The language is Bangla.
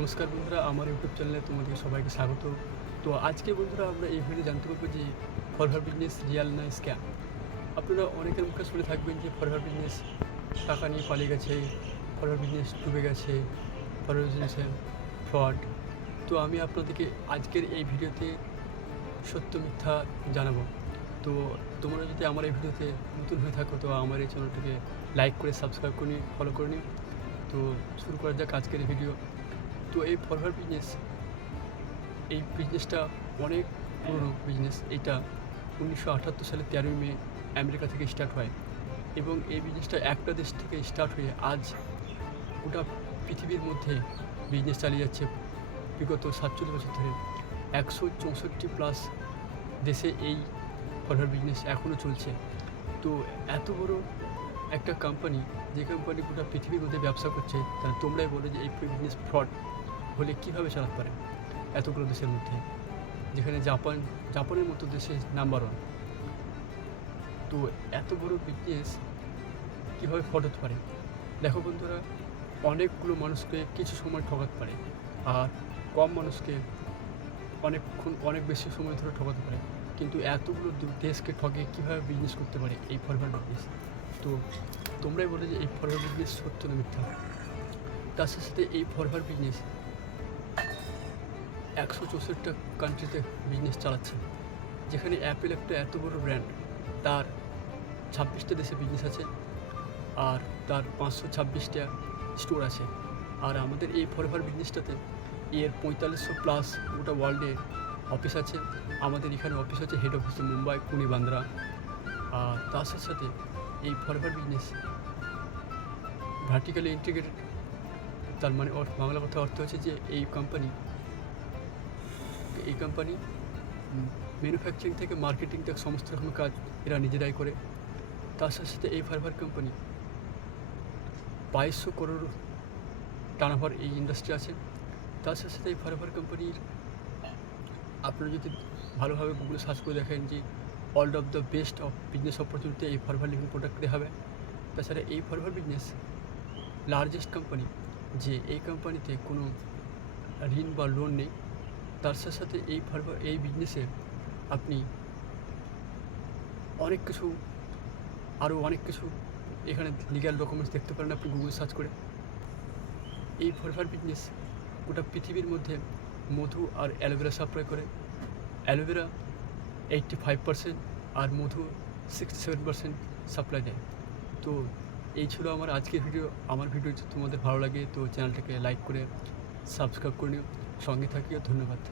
নমস্কার বন্ধুরা, আমার ইউটিউব চ্যানেলে তোমাদের সবাইকে স্বাগত। তো আজকে বন্ধুরা আমরা এই ভিডিও জানতে পারবো যে ফরওয়ার্ড বিজনেস রিয়াল না স্ক্যাম। আপনারা অনেকের মুখে শুনে থাকবেন যে ফরওয়ার্ড বিজনেস টাকা নিয়ে পালিয়ে গেছে, ফরওয়ার্ড বিজনেস ডুবে গেছে, ফরওয়ার্ড বিজনেসে ফ্রড। তো আমি আপনাদেরকে আজকের এই ভিডিওতে সত্য মিথ্যা জানাবো। তো তোমরা যদি আমার এই ভিডিওতে নতুন হয়ে থাকো তো আমার এই চ্যানেলটিকে লাইক করে সাবস্ক্রাইব করে নিই, ফলো করে নিই। তো শুরু করা যাক আজকের এই ভিডিও। তো এই ফরওয়ার্ড এই বিজনেসটা অনেক পুরনো বিজনেস। এটা 1978 সালে 13ই মে আমেরিকা থেকে স্টার্ট হয় এবং এই বিজনেসটা একটা দেশ থেকে স্টার্ট হয়ে আজ গোটা পৃথিবীর মধ্যে বিজনেস চালিয়ে যাচ্ছে। বিগত 47 বছর ধরে 164+ দেশে এই ফরওয়ার্ড বিজনেস এখনও চলছে। তো এত বড় একটা কোম্পানি, যে কোম্পানি গোটা পৃথিবীর মধ্যে ব্যবসা করছে, তাহলে তোমরাই বলো যে এই বিজনেস ফ্রড হলে কীভাবে চালাতে পারে এতগুলো দেশের মধ্যে, যেখানে জাপানের মতো দেশে নাম্বার 1। তো এত বড় বিজনেস কীভাবে ফ্রড হতে পারে? দেখো বন্ধুরা, অনেকগুলো মানুষকে কিছু সময় ঠকাতে পারে, আর কম মানুষকে অনেক বেশি সময় ধরে ঠকাতে পারে। কিন্তু এতগুলো দেশকে ঠকে কীভাবে বিজনেস করতে পারে এই ফরওয়ার্ড বিজনেস? তো তোমরাই বলে যে এই ফরওয়ার্ড বিজনেস সত্য না মিথ্যা। তার সাথে সাথে এই ফরওয়ার্ড বিজনেস 164টা কান্ট্রিতে বিজনেস চালাচ্ছে, যেখানে অ্যাপেল একটা এত বড় ব্র্যান্ড, তার 26টা দেশে বিজনেস আছে, আর তার 526টা স্টোর আছে। আর আমাদের এই ফরওয়ার্ড বিজনেসটাতে এর 4500+ গোটা ওয়ার্ল্ডে অফিস আছে। আমাদের এখানে অফিস আছে, হেড অফিস মুম্বাই, পুনে, বান্দ্রা। আর তার সাথে সাথে এই ফরওয়ার্ড বিজনেস ভার্টিক্যালি ইন্টিগ্রেটেড। তার মানে বাংলা কথা অর্থ হচ্ছে যে এই কোম্পানি ম্যানুফ্যাকচারিং থেকে মার্কেটিং থেকে সমস্ত রকম কাজ এরা নিজেরাই করে। তার সাথে সাথে এই ফরওয়ার্ড কোম্পানি 2200 করোড় টার্নওভার এই ইন্ডাস্ট্রি আছে। তার সাথে সাথে এই ফরওয়ার্ড কোম্পানির আপনারা যদি ভালোভাবে গুগলে সার্চ করে দেখেন যে all of the best of business opportunity এই ফরওয়ার্ড লিভিং প্রোডাক্ট হবে। তাছাড়া এই ফরওয়ার্ড বিজনেস লার্জেস্ট কোম্পানি, যে এই কোম্পানিতে কোনো ঋণ বা লোন নেই। তার সাথে সাথে এই বিজনেসে আপনি আরও অনেক কিছু এখানে লিগ্যাল ডকুমেন্টস দেখতে পারেন আপনি গুগল সার্চ করে। এই ফরওয়ার্ড বিজনেস গোটা পৃথিবীর মধ্যে মধু আর অ্যালোভেরা সাপ্লাই করে। অ্যালোভেরা 85% আর মধু 67% সাপ্লাই দেয়। তো এই ছিল আমার আজকের ভিডিও। আমার ভিডিও যদি তোমাদের ভালো লাগে তো চ্যানেলটাকে লাইক করে সাবস্ক্রাইব করে নিও, সঙ্গে থাকিও। ধন্যবাদ।